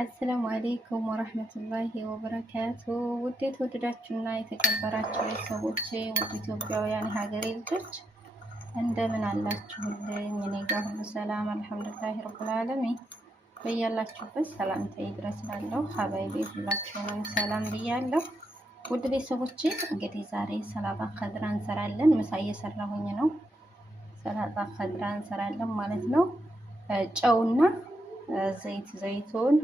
አሰላሙ አሌይኩም ወረህመቱላሂ ወበረካቱ። ውድ የተወደዳችሁና የተከበራችሁ ቤተሰቦቼ ውድ ኢትዮጵያውያን ሀገሬ ልጆች እንደምን አላችሁልኝ? እኔ ጋር ሁሉ ሰላም አልሐምዱሊላሂ ረብል ዓለሚን። በያላችሁበት ሰላምታ ይድረስላለሁ። ሀባይቤ ሁላችሁንም ሰላም ብያለሁ። ውድ ቤተሰቦቼ እንግዲህ ዛሬ ሰላጣ ከድራ እንሰራለን። ምሳ እየሰራሁኝ ነው። ሰላጣ ከድራ እንሰራለን ማለት ነው። ጨውና ዘይቱን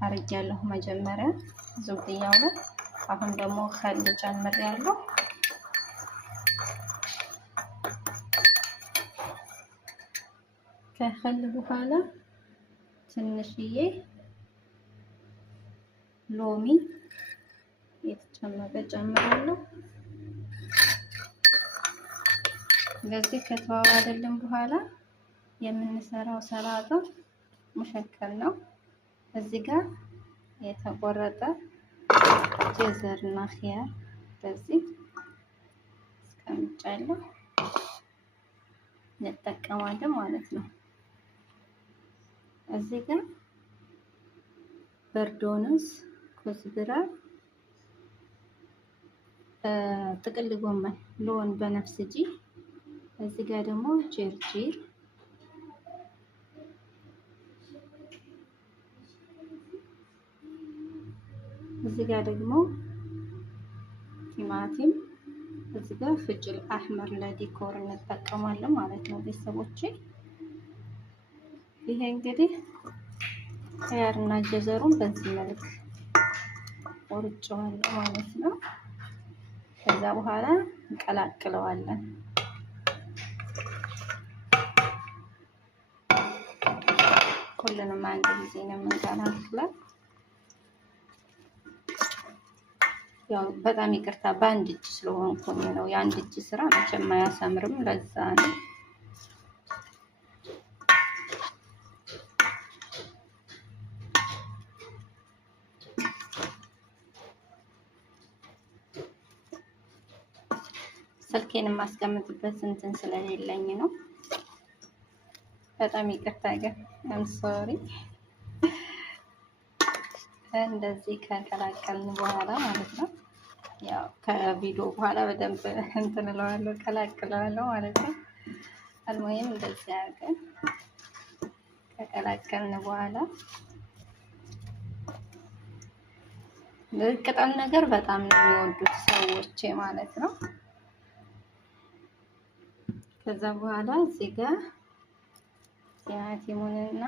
አርጃለሁ መጀመሪያ ዙብያው ላይ። አሁን ደግሞ ከል ጨምሬያለሁ። ከከል በኋላ ትንሽዬ ሎሚ የተጨመቀ ጨምራለሁ። እንደዚህ ከተዋዋደልን በኋላ የምንሰራው ሰላጣ ሙሸከል ነው። እዚህ ጋር የተቆረጠ ጀዘርና ኺያር በዚህ እስከምጫለሁ እንጠቀማለን ማለት ነው። እዚህ ጋር በርዶንስ፣ ኮዝብራ፣ ጥቅል ጎመን ሎን በነፍስጂ፣ እዚህ ጋር ደግሞ ጅርጅር፣ እዚህ ጋር ደግሞ ቲማቲም፣ እዚህ ጋር ፍጅል አህመር ለዲኮር እንጠቀማለን ማለት ነው ቤተሰቦቼ። ይሄ እንግዲህ ኺያርና ጀዘሩን በዚህ መልክ ቆርጬዋለሁ ማለት ነው። ከዛ በኋላ እንቀላቅለዋለን። ሁሉንም አንድ ጊዜ ነው የምንቀላቅለው። ያው በጣም ይቅርታ በአንድ እጅ ስለሆንኩኝ ነው። የአንድ እጅ ስራ መቼም አያሰምርም፣ ለዛ ነው። ስልኬን የማስቀምጥበት እንትን ስለሌለኝ ነው። በጣም ይቅርታ ግን አም ሶሪ። እንደዚህ ከቀላቀልን በኋላ ማለት ነው፣ ያው ከቪዲዮ በኋላ በደንብ እንትን እለዋለሁ ቀላቅለዋለሁ ማለት ነው። አልሙሂም እንደዚህ አድርገን ከቀላቀልን በኋላ ቅጠል ነገር በጣም ነው የሚወዱት ሰዎች ማለት ነው። ከዛ በኋላ እዚህ ጋር ቲማቲሙንና